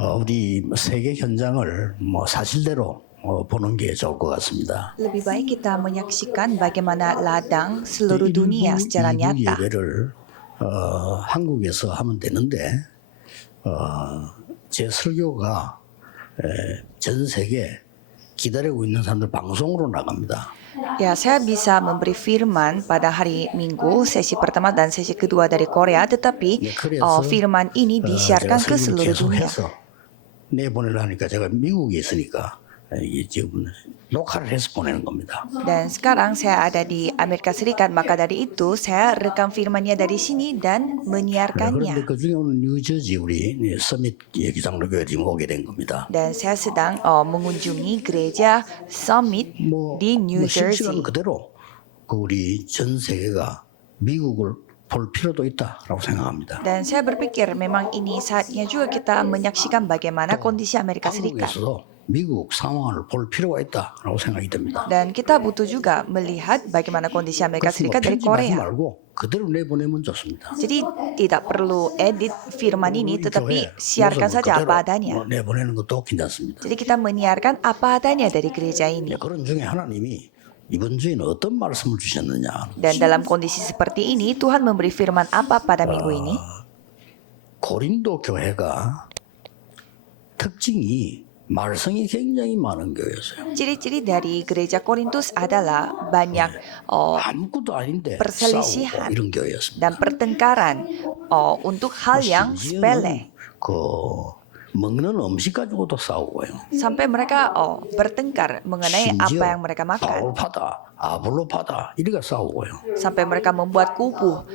우리 세계 현장을 사실대로 보는 게 좋을 것 같습니다. Lebih baik kita menyaksikan bagaimana ladang seluruh dunia secara 1부 nyata. 예배를 한국에서 하면 되는데 제 설교가 전 세계 기다리고 있는 사람들 방송으로 나갑니다. Ya, saya bisa memberi firman pada hari Minggu, sesi pertama dan sesi kedua dari Korea, tetapi 네, 그래서 firman ini 제가 disiarkan ke 설교를 seluruh dunia. 계속해서 내보내려니까 제가 미국에 있으니까 이게 지금 녹화를 해서 보내는 겁니다. Dan sekarang saya ada di Amerika Serikat, maka dari itu saya rekam firmannya dari sini dan 그런데 menyiarkannya. 그중에 오늘 뉴저지 우리 서밋 기장로교회 지금 오게 된 겁니다. Dan saya sedang mengunjungi gereja Summit di New 실시간 Jersey. 그대로 우리 전 세계가 미국을 볼 필요도 있다라고 생각합니다. Dan saya berpikir memang ini saatnya juga kita menyaksikan bagaimana kondisi Amerika Serikat. 한국에서도 미국 상황을 볼 필요가 있다라고 생각이 듭니다. Dan kita butuh juga melihat bagaimana kondisi Amerika 그래서 Serikat dari 편집하지 Korea. 말고 그대로 내보내면 좋습니다. Jadi tidak perlu edit firman ini, 우리 tetapi 교회 siarkan 모습을 saja 그대로 apa adanya. 내보내는 것도 괜찮습니다. Jadi kita menyiarkan apa adanya dari gereja ini. 그런 중에 하나님이 이번 주에는 어떤 말씀을 주셨느냐. Dan dalam kondisi seperti ini, Tuhan memberi firman apa pada minggu ini? 고린도 교회가 특징이 말썽이 굉장히 많은 교회였어요. Ciri-ciri dari gereja Korintus adalah banyak 아무것도 아닌데 perselisihan 싸우고 이런 교회였습니다. dan pertengkaran untuk hal yang sepele. 그 먹는 음식 가지고도 싸우고요. Sampai mereka bertengkar mengenai apa yang mereka makan. 바울파다, 아볼로파다 이리가 싸우고요. Sampai mereka membuat kubu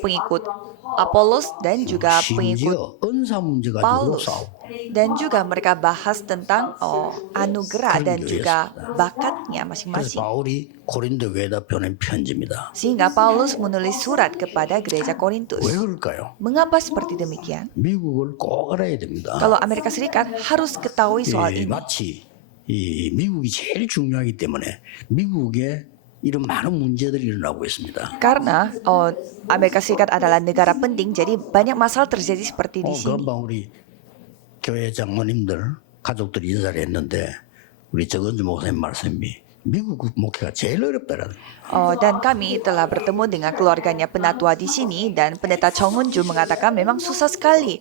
pengikut Apolos dan juga pengikut 심지어 은사 문제 가지고도 Paulus. 싸우고. Dan juga mereka bahas tentang anugerah dan 그런 juga 교회였습니다. bakatnya 그래서 masing-masing. 바울이 고린도 교회에다 보낸 편지입니다. Sehingga Paulus menulis surat kepada gereja Korintus. 왜 그럴까요? Mengapa seperti demikian? 미국을 꼭 알아야 됩니다. Kalau Amerika Serikat harus ketahui soal ini. 마치 이 미국이 제일 중요하기 때문에 미국에 이런 많은 문제들이 일어나고 있습니다. Karena Amerika Serikat adalah negara penting, jadi banyak masalah terjadi seperti di sini. 금방 우리 교회 장로님들 가족들이 인사를 했는데 우리 정은주 목사님 말씀이 미국 목회가 제일 어렵다라는. Dan kami telah bertemu dengan keluarganya penatua di sini dan pendeta Chong Eun-ju mengatakan memang susah sekali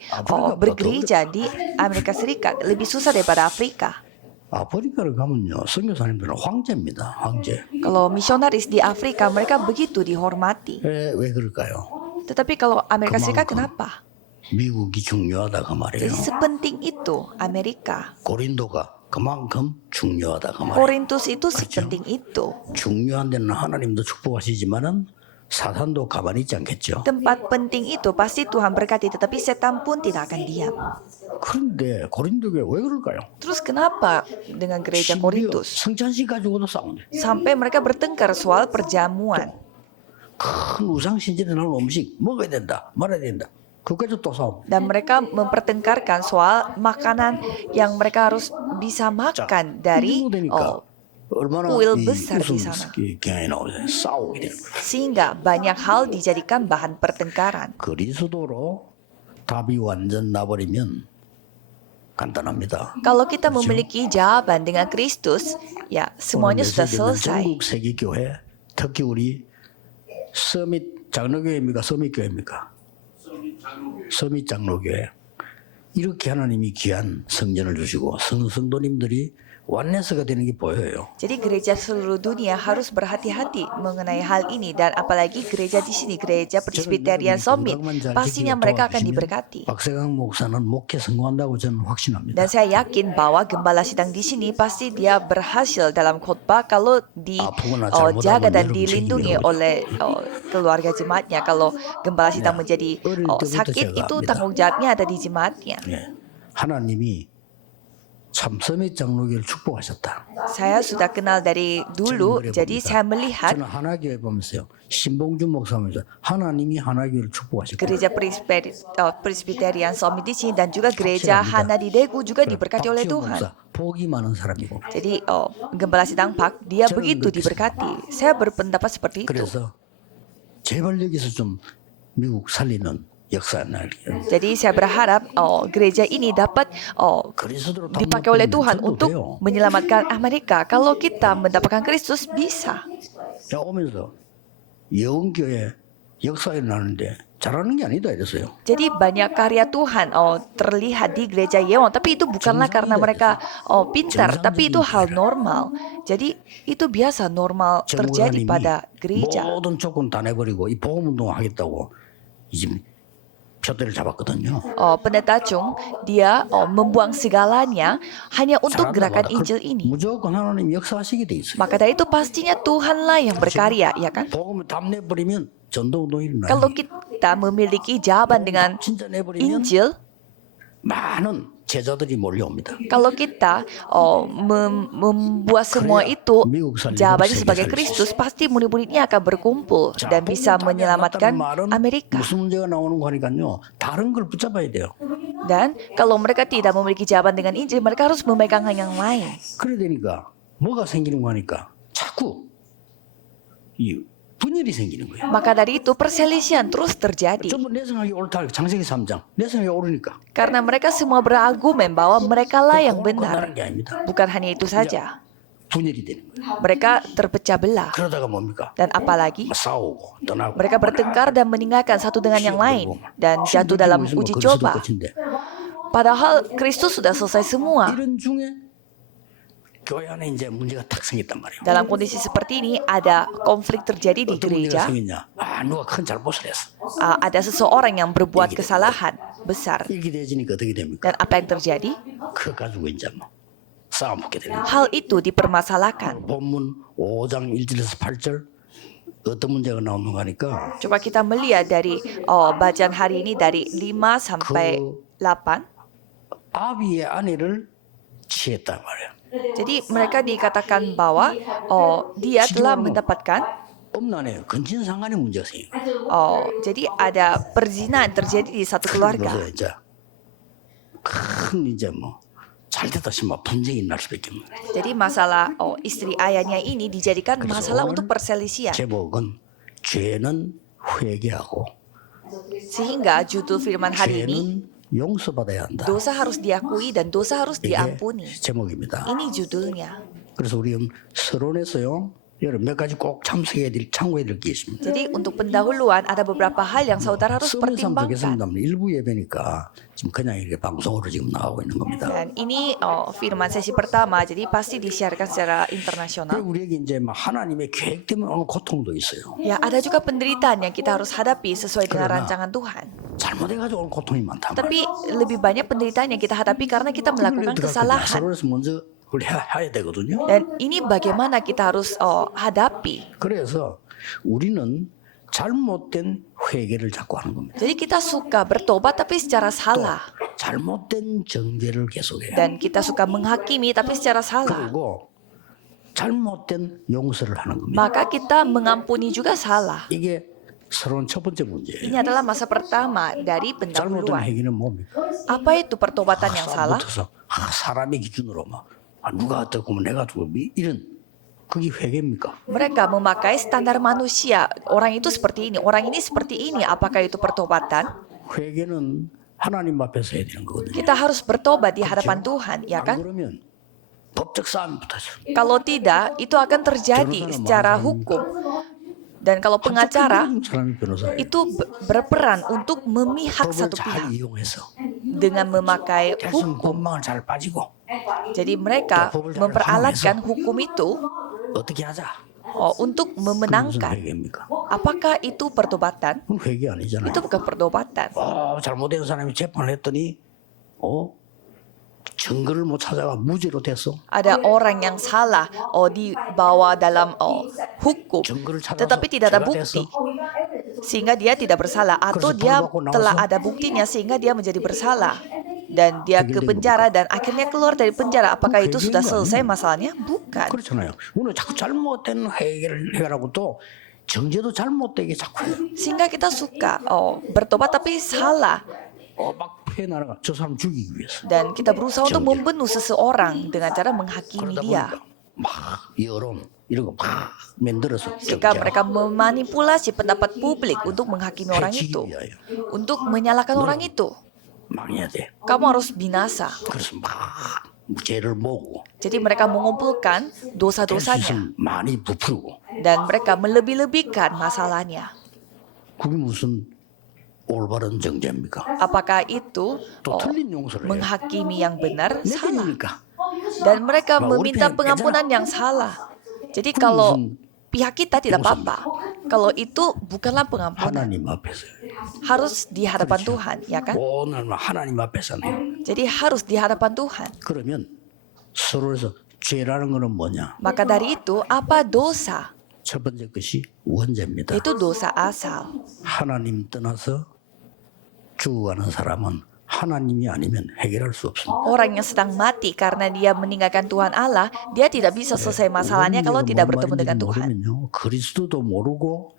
bergereja di Amerika Serikat, lebih susah daripada Afrika. 아프리카를 가면요 선교사님들은 황제입니다. 황제. Kalau misionaris di Afrika mereka begitu dihormati. 왜 그럴까요? Tetapi kalau Amerika Serikat 그만큼 kenapa? 미국이 중요하다가 말이에요. Jadi sepenting itu Amerika. 고린도가 그만큼 중요하다가 말이에요. Korintus itu sepenting itu. 중요한 데는 하나님도 축복하시지만은 사탄도 가만히 있지 않겠죠. Tempat penting itu pasti Tuhan berkati, tetapi setan pun tidak akan diam. 그런데 고린도 교회 왜 그럴까요? Terus kenapa dengan gereja 심지어 Korintus 성찬식 가지고도 싸우네. sampai mereka bertengkar soal perjamuan? 큰 우상 신전에 나오는 음식 먹어야 된다, 말아야 된다. 그까지 또 싸움. Dan mereka mempertengkarkan soal makanan yang mereka harus bisa makan dari 얼마나 kuil besar di 웃음 sana. 경향이 나오잖아요. 싸우게 되는 거예요. Sehingga banyak hal dijadikan bahan pertengkaran. 그리스도로 답이 완전 나버리면 간단합니다. Kalau kita memiliki jawaban dengan Kristus, ya semuanya sudah selesai. 전국 세계 교회, 특히 우리 서밋 장로교회입니까? 서밋 교회입니까? 서밋 장로교회. 이렇게 하나님이 귀한 성전을 주시고 성도님들이 원네스가 되는 게 보여요. Jadi gereja seluruh dunia harus berhati-hati mengenai hal ini, dan apalagi gereja di sini, gereja Presbyterian Summit, pastinya mereka akan diberkati. 박세강 목사는 목회 성공한다고 저는 확신합니다. Dan saya yakin bahwa gembala sidang di sini pasti dia berhasil dalam khotbah kalau dijaga dan dilindungi oleh keluarga jemaatnya. Kalau gembala sidang menjadi sakit, itu tanggung jawabnya ada di jemaatnya. 예, 하나님이 참 서밋 장로교를 축복하셨다. Saya sudah kenal dari dulu, jadi saya melihat 저는 하나교회 보면서요. 신봉준 목사님께서 하나님이 하나교회를 축복하셨고 gereja Presbyterian Summit di sini dan juga gereja Hana di Daegu juga diberkati oleh Tuhan. 복이 많은 사람이고. Jadi gembala sidang Pak, dia begitu diberkati. Saya berpendapat seperti itu. 그래서 제발 여기서 좀 미국 살리는 역사나 Jadi saya berharap gereja ini dapat 그리스도로 dipakai oleh Tuhan 전도 untuk 돼요. menyelamatkan Amerika. Kalau kita mendapatkan Kristus, bisa. 자 오면서 영교회 역사에 나는데 잘하는 게 아니다 이랬어요. Jadi banyak karya Tuhan terlihat di gereja Yeon, tapi itu bukanlah karena mereka pintar, tapi itu hal normal. Jadi itu biasa normal terjadi 정부사님이 pada gereja. 모든 조건 다 내버리고 이 보험 운동 하겠다고 이제 표대를 잡았거든요. Pendeta Chung, dia membuang segalanya hanya untuk gerakan Injil ini. 무조건 하나님 역사하시게 돼 있어요. Maka dari itu pastinya Tuhanlah yang berkarya, ya kan? 복음을 다 내버리면 전도 운동이 일어나요. Kalau kita memiliki jawaban dengan 진짜 내버리면 Injil, 많은 제자들이 몰려옵니다. kalau kita membuat semua itu jawabannya sebagai Kristus, pasti murid-muridnya akan berkumpul dan bisa menyelamatkan Amerika. 무슨 문제가 나오는 거니까요. 다른 걸 붙잡아야 돼요. Dan kalau mereka tidak memiliki jawaban dengan Injil, mereka harus memegang yang lain. 그래 되니까 뭐가 생기는 거니까 자꾸 이 분열이 생기는 거예요. Maka dari itu perselisihan terus terjadi. 전부 내 생각이 옳다. 장세기 3장. 내 생각이 옳으니까. Karena mereka semua berargumen bahwa merekalah yang benar. 끝나는 게 아닙니다. Bukan hanya itu saja. 분열이 되는 거예요. Mereka terpecah belah. 그러다가 뭡니까? Dan apalagi, 싸우고 떠나고. mereka bertengkar dan meninggalkan satu dengan yang lain. Dan jatuh dalam uji coba. Padahal Kristus sudah selesai semua. 이런 중에 교회 안에 이제 문제가 탁 생겼단 말이에요. Dalam kondisi seperti ini, ada konflik terjadi di 어떤 문제가 gereja. 생겼냐? 아, 누가 큰 잘못을 했어. Ada seseorang yang berbuat kesalahan besar. 이렇게 되지니까 어떻게 됩니까? Dan apa yang terjadi? 그거 가지고 이제 뭐 싸움하게 되는 거예요. Hal itu dipermasalahkan. 본문 5장 1절에서 8절 어떤 문제가 나오는 거니까 Coba kita melihat dari bacaan hari ini dari 5 sampai 8. 아비의 아내를 취했단 말이에요. Jadi mereka dikatakan bahwa dia telah mendapatkan 엄난에 근친상간의 문제가 생겨요. jadi ada perzinahan terjadi di satu keluarga. 그래서 이제 큰 이제 뭐 잘됐다 싶으면 분쟁이 날 수밖에 없는 거예요. Jadi masalah istri ayahnya ini dijadikan masalah untuk perselisihan. 제목은 죄는 회개하고 Sehingga judul firman hari ini, 죄는 용서받아야 한다. dosa harus diakui dan dosa harus 이게 diampuni. 제목입니다. Ini judulnya. 그래서 우리 서론에서요. 여러분 몇 가지 꼭 참석해야 될 참고해야 될 게 있습니다. Jadi untuk pendahuluan ada beberapa hal yang saudara harus 서론에 pertimbangkan. 참석했습니다. 일부 예배니까 지금 그냥 이렇게 방송으로 지금 나가고 있는 겁니다. Dan ini firman sesi pertama, jadi pasti disiarkan secara 그리고 internasional. 우리에게 이제 막 하나님의 계획 때문에 오는 고통도 있어요. Ya, ada juga penderitaan yang kita harus hadapi sesuai dengan Karena rancangan Tuhan. 잘못해가지고 오는 고통이 많다. Tapi lebih banyak penderitaan yang kita hadapi karena kita melakukan kesalahan. 서론에서 먼저 그걸 해야 되거든요. Dan ini bagaimana kita harus hadapi. 그래서 우리는 잘못된 회개를 자꾸 하는 겁니다. Jadi kita suka bertobat tapi secara salah. 잘못된 정죄를 계속해요. Dan kita suka menghakimi tapi secara salah. 그리고 잘못된 용서를 하는 겁니다. Maka kita mengampuni juga salah. 이게 서론 첫 번째 문제예요. Ini adalah masa pertama dari 잘못된 pendahuluan. 회개는 뭡니까? Apa itu pertobatan yang salah? 붙어서 사람의 기준으로 막 누가 어떻고 내가 어떻고 이런 그게 회개입니까? Mereka memakai standar manusia. Orang itu seperti ini, orang ini seperti ini. Apakah itu pertobatan? 회개는 하나님 앞에서 해야 되는 거거든요. Kita harus bertobat di hadapan Tuhan, ya 안 kan? 그러면 법적 싸움이 붙어져. Kalau tidak, itu akan terjadi secara hukum. Dan kalau pengacara 사람이 변호사예요. itu berperan untuk memihak 법을 satu 잘 pihak 이용해서 dengan memakai 결선 hukum. 권망을 잘 빠지고 Jadi mereka memperalatkan hukum itu 어떻게 하자. untuk 무슨 memenangkan. 회개입니까? Apakah itu pertobatan? 그건 회개 아니잖아요. Itu bukan pertobatan. 잘못된 사람이 재판을 했더니 증거를 못 찾아가 무죄로 됐어. Ada orang yang salah dibawa dalam hukum, 증거를 찾아서 tetapi tidak ada 죄가 bukti, 됐어. sehingga dia tidak bersalah, atau Terus dia ditolak, telah nawasan. ada buktinya sehingga dia menjadi bersalah dan dia ke penjara dan akhirnya keluar dari penjara. Apakah itu sudah selesai masalahnya? Bukan. 그렇잖아요. 오늘 자꾸 잘못된 회개를 해가라고 또 정죄도 잘못되게 자꾸 해요. Sehingga kita suka bertobat tapi salah, 막 패나라가 저 사람 죽이기 위해서. dan kita berusaha untuk membunuh seseorang dengan cara menghakimi 그러다 dia. 보니까 막 여론 이런 거 막 만들어서 Jika mereka memanipulasi pendapat publik untuk menghakimi orang itu, untuk menyalahkan orang itu, 망해야 돼. kamu harus binasa. 그래서 막 죄를 모으고 Jadi mereka mengumpulkan 될 수 dosa-dosanya 있으면 많이 부풀고 dan mereka melebih-lebihkan masalahnya. 그게 무슨 올바른 정죄입니까? Apakah itu 또 틀린 용서를 해요. menghakimi yang benar? 내 Salah. 편이니까. Dan mereka Nah, meminta udah, pengampunan yang salah. Jadi kalau pihak kita tidak apa-apa, kalau itu bukanlah pengampunan, 하나님 앞에서 harus di hadapan Tuhan, ya kan? 오늘 하나님 앞에서는 Jadi harus di hadapan Tuhan. 그러면 서로에서 죄라는 거는 뭐냐? Maka dari itu, apa dosa? 첫 번째 것이 원죄입니다. Itu dosa asal. 하나님 떠나서 죽어가는 사람은 하나님이 아니면 해결할 수 없습니다. Orang yang sedang mati karena dia meninggalkan Tuhan Allah, dia tidak bisa selesai masalahnya kalau tidak bertemu dengan Tuhan. 모르면요, 그리스도도 모르고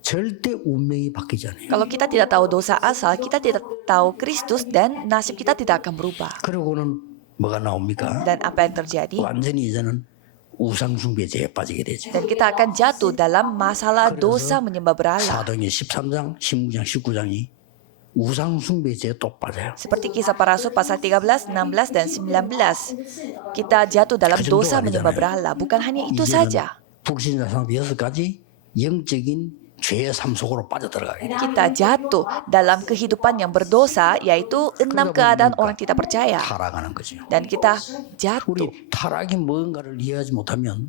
절대 운명이 바뀌지 않아요. Kalau kita tidak tahu dosa asal, kita tidak tahu Kristus dan nasib kita tidak akan berubah. 그러고는 뭐가 나옵니까? Dan apa yang terjadi? 완전히 이제는 우상숭배죄에 빠지게 되죠. Dan kita akan jatuh dalam masalah dosa menyembah berhala. 사도행전 13장, 16장, 19장이 우상숭배죄에 또 빠져요. Seperti kisah para rasul pasal 13, 16, dan 19. Kita jatuh dalam 그 정도가 dosa menyembah 아니잖아요. berhala. Bukan hanya itu 이제는 saja. 북신자상 6가지 영적인 죄의 삶 속으로 빠져들어가게 돼요. Kita jatuh dalam kehidupan yang berdosa, yaitu 6 keadaan orang tidak percaya. 타락하는 거죠. Dan kita jatuh. 우리 타락이 뭔가를 이해하지 못하면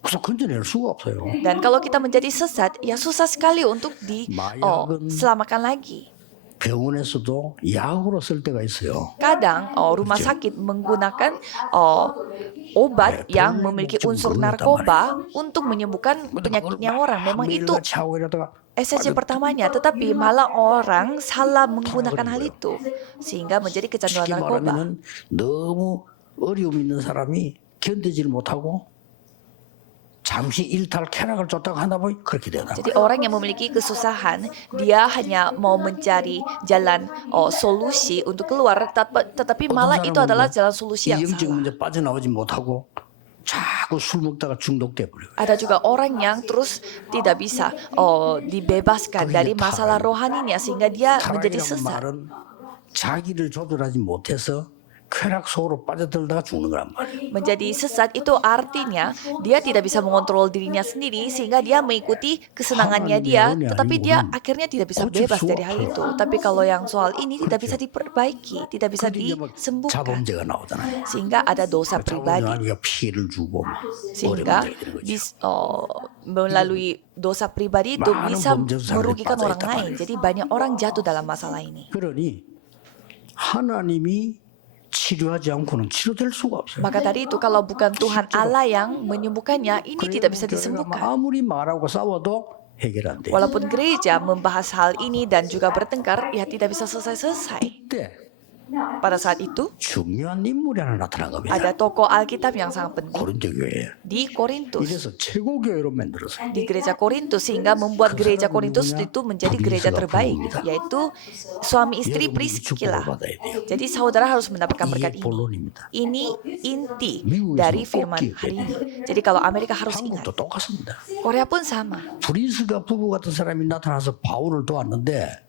그래서 건져낼 수가 없어요. Dan kalau kita menjadi sesat, ya susah sekali untuk diselamatkan lagi. 병원에서도 약으로 쓸 때가 있어요. Kadang rumah sakit menggunakan obat yang memiliki unsur narkoba untuk menyembuhkan penyakitnya orang. Memang itu 차고 이러다가 esensi pertamanya, tetapi malah orang salah menggunakan hal itu sehingga menjadi kecanduan 쉽게 narkoba. 말하면 너무 어려움 있는 사람이 견디질 못하고 잠시 일탈 쾌락을 쫓다가 하다 보니 그렇게 되나 봐요. Jadi orang yang memiliki kesusahan, dia hanya mau mencari jalan solusi untuk keluar, tetapi malah itu adalah jalan solusi yang 이 영적 salah. 문제 빠져나오지 못하고 자꾸 술 먹다가 중독돼 버려요. Ada juga orang yang terus tidak bisa dibebaskan dari masalah rohaninya sehingga dia menjadi 타락이라는 sesat. 말은 자기를 조절하지 못해서 쾌락 속으로 빠져들다가 죽는 거란 말이에요. Menjadi sesat itu artinya dia tidak bisa mengontrol dirinya sendiri sehingga dia mengikuti kesenangannya dia, tetapi dia akhirnya tidak bisa bebas dari hal itu. Tapi kalau yang soal ini tidak bisa diperbaiki, tidak bisa 근데 이제 막 disembuhkan, 자범죄가 나오잖아요. sehingga ada dosa pribadi, 자범죄가 피해를 주고 막 sehingga 어려운 되는 거죠. melalui dosa pribadi itu 많은 bisa 범죄자들이 merugikan orang 빠져있단 lain. 말이에요. Jadi banyak orang jatuh dalam masalah ini. 그러니 하나님이 치료하지 않고는 치료될 수가 없어요. Maka dari itu kalau bukan Tuhan Allah yang menyembuhkannya, ini tidak bisa 교회가 disembuhkan. 아무리 말하고 싸워도 해결 안 돼요. Walaupun gereja membahas hal ini dan juga bertengkar, ya tidak bisa selesai-selesai. 이때 Pada saat itu, 중요한 인물이 하나 나타난 겁니다. ada tokoh Alkitab yang sangat penting 고린도 교회. di Korintus, 이래서 최고 교회로 만들었어요. di gereja Korintus, sehingga membuat gereja Korintus itu menjadi gereja terbaik, yaitu suami istri 여러분이 Priskila. 축복을 받아야 돼요. Jadi saudara harus mendapatkan berkat 이게 ini. 본론입니다. Ini inti 미국에서 dari 꼭 firman 기억해야 hari 돼요. ini. Jadi kalau Amerika harus ingat, 한국도 똑같습니다. Korea pun sama. 브리스가 부부 같은 사람이 나타나서 바울을 도왔는데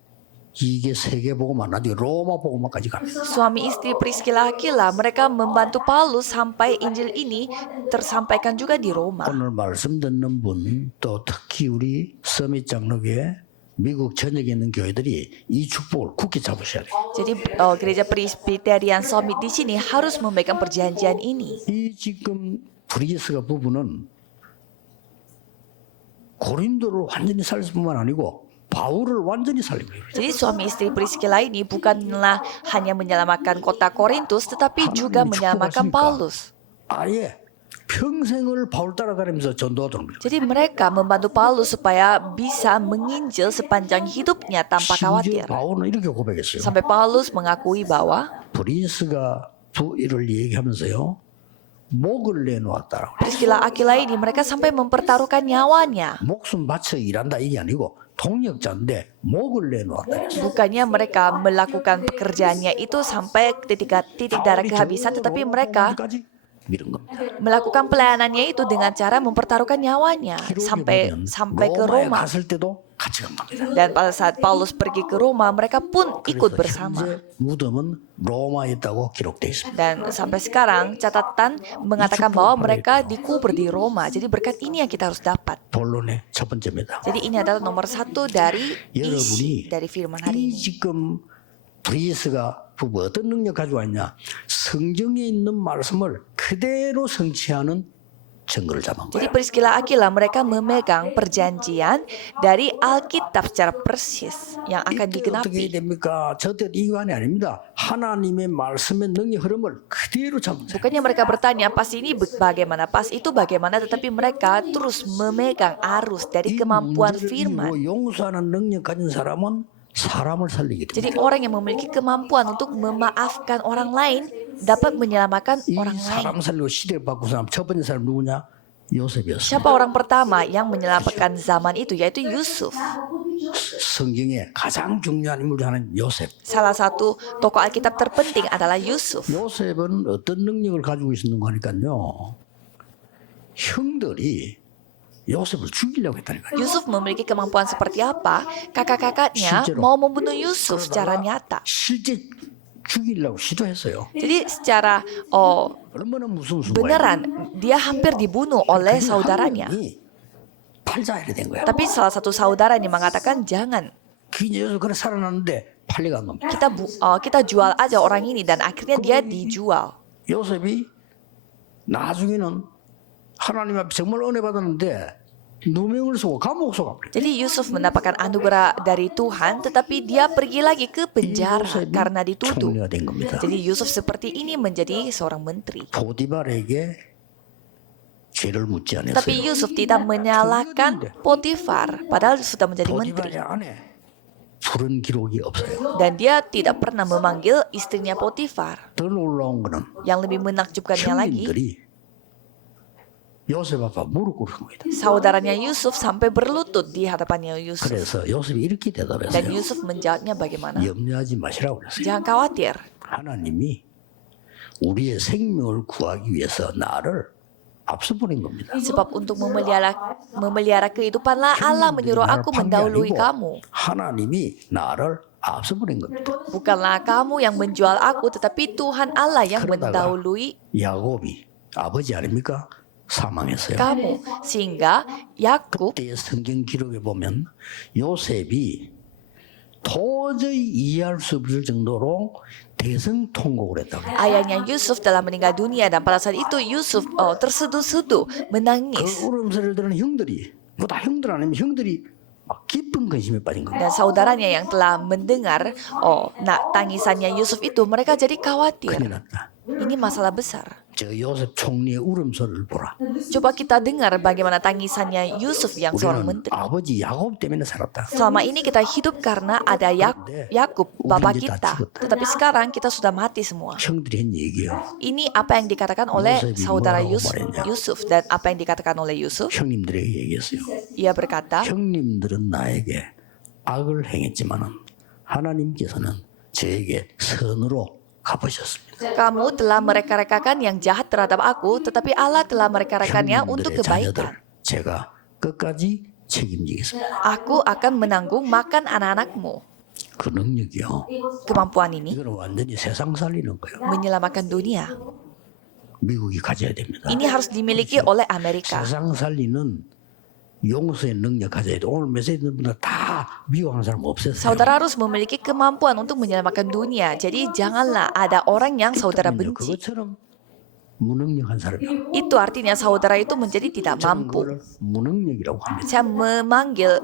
이게 세계복음만 아니고 로마 복음만까지 갑니다. Suami istri Priscilla Aquila, mereka membantu Paulus sampai Injil ini tersampaikan juga di Roma. 오늘 말씀 듣는 분 또 특히 우리 서밋 장로교회 미국 전역에 있는 교회들이 이 축복을 굳게 잡으셔야 돼요. Jadi gereja Presbyterian Summit di sini harus memegang perjanjian ini. 이 지금 브리스가 부부는 고린도를 완전히 살릴 뿐만 아니고 바울을 완전히 살리고 있어요. Jadi suami istri Priscilla ini bukanlah hanya menyelamatkan kota Korintus, tetapi juga menyelamatkan Paulus. 아예 평생을 바울 따라다니면서 전도하도록 합니다. Jadi mereka membantu Paulus supaya bisa menginjil sepanjang hidupnya tanpa khawatir. 심지어 바울은 이렇게 고백했어요. Sampai Paulus mengakui bahwa 브리스가 부를 얘기하면서요. 목을 내놓았다라고. Priscilla Aquila ini mereka sampai mempertaruhkan nyawanya. 목숨 바쳐 일한다 이게 아니고 동력자인데 목을 내놓았다. Bukannya mereka melakukan pekerjaannya itu sampai titik darah kehabisan, tetapi mereka 밀은 겁니다. Melakukan pelayanannya itu dengan cara mempertaruhkan nyawanya 기록에 보면 sampai ke 로마에 Roma. 갔을 때도 같이 간 겁니다. Dan pada saat Paulus pergi ke Roma, mereka pun ikut 그래서 bersama. 현재 무덤은 로마에 있다고 기록되어 있습니다. Dan sampai sekarang catatan mengatakan bahwa mereka dikubur di Roma. Jadi berkat ini yang kita harus dapat. 본론의 첫 번째입니다. Jadi ini adalah nomor satu dari isi 여러분이 dari firman hari 이 ini. 지금 브리스가 부부 어떤 능력 가지고 왔냐? 성경에 있는 말씀을 그대로 성취하는 증거를 잡은 Jadi 거예요. Priscilla Aquila mereka memegang perjanjian dari Alkitab secara persis yang akan 이때 어떻게 digenapi. 됩니까? 저때 이관이 아닙니다. 하나님의 말씀의 능력 흐름을 그대로 잡은 거예요. Bukannya mereka bertanya pas ini bagaimana, pas itu bagaimana, tetapi mereka terus memegang arus dari 이 kemampuan 문제를 firman. 이기고 용서하는 능력 가진 사람은 사람을 살리게 Jadi 됩니다. orang yang memiliki kemampuan untuk memaafkan orang lain dapat menyelamatkan 이 orang lain. 사람 살리고 시대를 바꾼 사람 첫 번째 사람 누구냐? 요셉이었습니다. Siapa orang pertama yang menyelamatkan zaman itu? Yaitu Yusuf. 성경의 가장 중요한 인물 중 하나는 요셉. Salah satu tokoh Alkitab terpenting adalah Yusuf. 요셉은 어떤 능력을 가지고 있었는가 하니까요. 형들이 요셉을 죽이려고 했다니까요. Yusuf memiliki kemampuan seperti apa? Kakak-kakaknya 실제로. mau membunuh Yusuf secara nyata. 실제 죽이려고 시도했어요. Jadi secara 얼마나 무서운 순간이에요. beneran dia hampir dibunuh oleh saudaranya. 팔자 이래 된 거야. Tapi salah satu saudaranya mengatakan jangan. 그래서 그래 살아났는데 팔려간 겁니다. Kita jual aja orang ini dan akhirnya dia dijual. 요셉이 나중에는 하나님 앞에 정말 은혜 받았는데 누명을 쓰고 감옥 속아버려. Jadi Yusuf mendapatkan anugerah dari Tuhan, tetapi dia pergi lagi ke penjara karena dituduh. 총리가 된 겁니다. Jadi Yusuf seperti ini menjadi seorang menteri. 보디발에게 죄를 묻지 않았어요. Tapi Yusuf tidak menyalahkan Potifar, padahal sudah menjadi menteri. 보디발의 안에 부른 기록이 없어요. Dan dia tidak pernah memanggil istrinya Potifar. 더 놀라운 거는 Yang lebih menakjubkannya lagi, 형님들이 요셉 앞에 무릎 꿇은 겁니다. saudaranya Yusuf sampai berlutut di hadapannya Yusuf. 그래서 요셉이 이렇게 Dan 대답했어요. Yusuf menjawabnya bagaimana? 염려하지 마시라고 그랬어요. Jangan khawatir. 하나님이 우리의 생명을 구하기 위해서 나를 앞서 보낸 겁니다. Sebab untuk memelihara kehidupanlah Allah menyuruh aku mendahului kamu. 하나님이 나를 앞서 보낸 겁니다. Bukanlah kamu yang menjual aku, tetapi Tuhan Allah yang mendahului 야곱이 아버지 아닙니까? 사망했어요. kamu. Sehingga Yakub 그때의 성경 기록에 보면 요셉이 도저히 이해할 수 없을 정도로 대성통곡을 했다고. ayahnya Yusuf telah meninggal dunia dan pada saat itu Yusuf terseduh-seduh 그 menangis. 울음소리를 들은 형들이 뭐 다 형들 아니면 형들이 막 깊은 근심에 빠진 겁니다. Dan saudaranya yang telah mendengar tangisannya Yusuf itu, mereka jadi khawatir. 큰일 났다. Ini masalah besar. 저 요셉 총리의 울음소리를 보라. Coba kita dengar bagaimana tangisannya Yusuf yang seorang 우리는 menteri. 아버지 야곱 때문에 살았다. Selama ini kita hidup karena ada Yakub, bapak kita. Tetapi sekarang kita sudah mati semua. 형들이 한 얘기예요. Ini apa yang dikatakan oleh Yusuf saudara 뭐라고 말했냐? Yusuf. Dan apa yang dikatakan oleh Yusuf? 형님들에게 얘기했어요. Ia berkata, 형님들은 나에게 악을 행했지만은 하나님께서는 저에게 선으로 갚으셨습니다. kamu telah mereka-rekakan yang jahat terhadap aku, tetapi Allah telah mereka-rekannya untuk 형님들의 kebaikan. 자녀들 제가 끝까지 책임지겠습니다. Aku akan menanggung makan anak-anakmu. 그 능력이요. Kemampuan ini 이거는 완전히 세상 살리는 거예요. menyelamatkan dunia. 미국이 가져야 됩니다. Ini harus dimiliki oleh Amerika. 세상 살리는 용서의 능력 가져야 돼. 오늘 메시지 분들 다 미워하는 사람 없었어요. Saudara harus memiliki kemampuan untuk menyelamatkan dunia. Jadi janganlah ada orang yang saudara 그러면요, benci. 그것처럼 무능력한 사람이요. Itu artinya saudara itu menjadi tidak 저는 mampu. 그걸 무능력이라고 합니다. Saya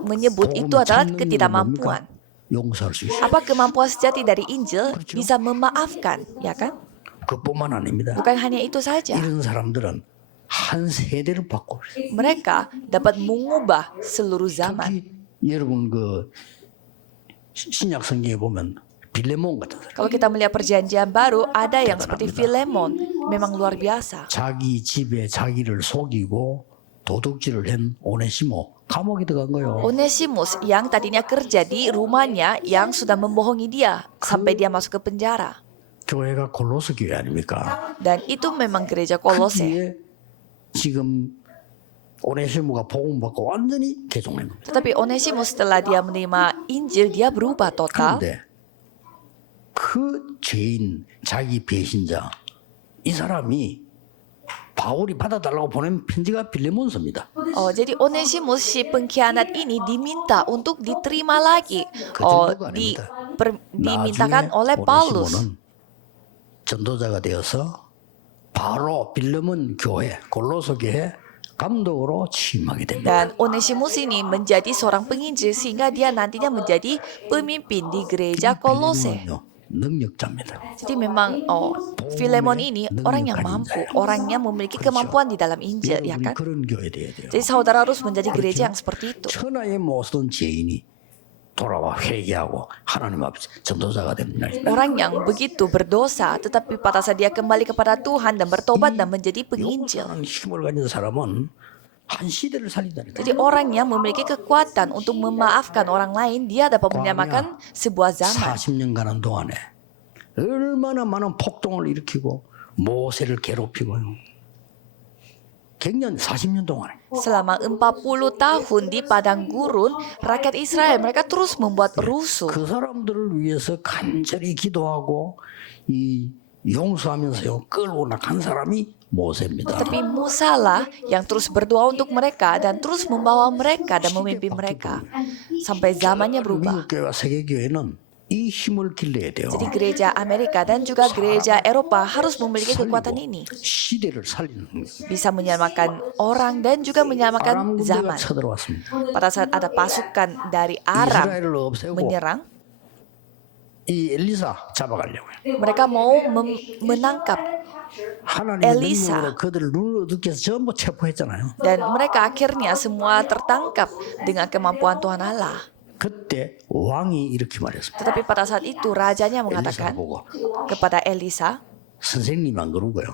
menyebut itu adalah ketidakmampuan. 용서할 수 있어요. Apa kemampuan sejati dari Injil? Bisa memaafkan, ya kan? 그뿐만 아닙니다. Bukan hanya itu saja. 이런 사람들은 한 세대를 바꿔. Mereka dapat mengubah seluruh zaman. 특히 여러분 그 신약 성경에 보면 빌레몬 같은 사람. Kalau kita melihat perjanjian baru, ada yang seperti Filemon. Memang luar biasa. 자기 집에 자기를 속이고 도둑질을 한 오네시모 감옥에 들어간 거예요. Onesimus yang tadinya kerja di rumahnya yang sudah membohongi dia sampai dia masuk ke penjara. 교회가 골로새 교회 아닙니까? Dan itu memang gereja Kolose. 거기에 지금 오네시모가 복음 받고 완전히 개종한 겁니다. Tetapi Onesimus setelah dia menerima Injil, dia berubah total. 그런데 그 죄인, 자기 배신자, 이 사람이 바울이 받아달라고 보낸 편지가 빌레몬서입니다. Jadi Onesimus si pengkhianat ini diminta untuk diterima lagi. Dimintakan oleh Paulus. 오네시모는 전도자가 되어서 바로 빌레몬 교회, 골로새 교회 감독으로 취임하게 됩니다. Dan Onesimus ini menjadi seorang penginjil sehingga dia nantinya menjadi pemimpin di gereja Kolose. 빌레몬은요, 능력자입니다. Jadi memang Filemon ini orang yang mampu, orang yang memiliki kemampuan di dalam Injil, ya 우리 kan? 그런 교회 돼야 돼요. Jadi saudara harus menjadi gereja yang seperti itu. 천하의 모든 죄인이 돌아와 회개하고 하나님 앞에 전도자가 됩니다. Orang yang begitu berdosa, tetapi pada saat dia kembali kepada Tuhan dan bertobat dan menjadi penginjil. 용서하는 힘을 가진 사람은 한 시대를 살린다는 거예요. Jadi orang yang memiliki kekuatan untuk memaafkan orang lain, dia dapat menyamakan sebuah zaman. 40년간 동안에 얼마나 많은 폭동을 일으키고 모세를 괴롭히고요. 갱년 40년 동안에 Selama 40 tahun di padang gurun, rakyat Israel mereka terus membuat rusuh. 그 사람들을 위해서 간절히 기도하고 이 용서하면서요 끌고 나간 사람이 모세입니다. Tapi Musa lah yang terus berdoa untuk mereka dan terus membawa mereka dan memimpin mereka sampai zamannya berubah. 미국 교회와 세계 교회는 이 힘을 길러야 돼요. Jadi gereja Amerika dan juga gereja Eropa harus memiliki kekuatan ini. 시대를 살리는 거예요. Bisa menyamakan orang dan juga menyamakan 아람 군대가 zaman. 쳐들어왔습니다. Pada saat ada pasukan dari Aram 이스라엘을 없애고 menyerang, 이 엘리사 잡아가려고요. mereka mau menangkap 하나님의 엘리사. 능력으로 그들을 눈을 어둡게 해서 전부 체포했잖아요. dan mereka akhirnya semua tertangkap dengan kemampuan Tuhan Allah. 그때 왕이 이렇게 말했습니다. Tetapi pada saat itu rajanya 엘리사 mengatakan 보고 kepada Elisa, 선생님 안 그러고요.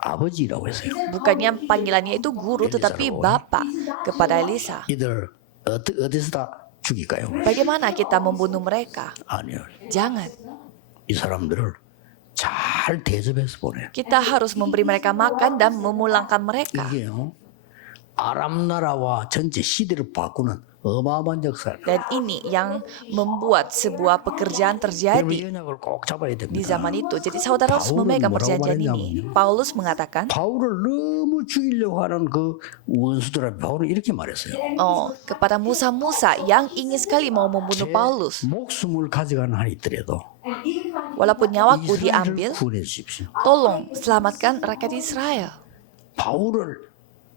아버지라고 했어요. bukannya panggilannya itu guru tetapi bapak kepada Elisa. 이들 어디서 다 죽일까요? Bagaimana kita membunuh mereka? 아니요. Jangan. 이 사람들을 잘 대접해서 보내요. Kita harus memberi mereka makan dan memulangkan mereka. 이게요. 아람 나라와 전체 시대를 바꾸는 어마어마한 역사예요. Dan ini yang membuat sebuah pekerjaan 여러분 terjadi 연약을 꼭 잡아야 di 됩니다. zaman itu. Jadi saudara harus memegang perjanjian ini. Paulus mengatakan, 바울을 너무 죽이려고 하는 그 원수들한테 바울은 이렇게 말했어요. kepada Musa-Musa yang ingin sekali mau membunuh Paulus. 목숨을 가져가는 한이 있더라도 Walaupun nyawaku 이스라엘을 diambil, 구원해 주십시오. tolong selamatkan rakyat Israel. 바울을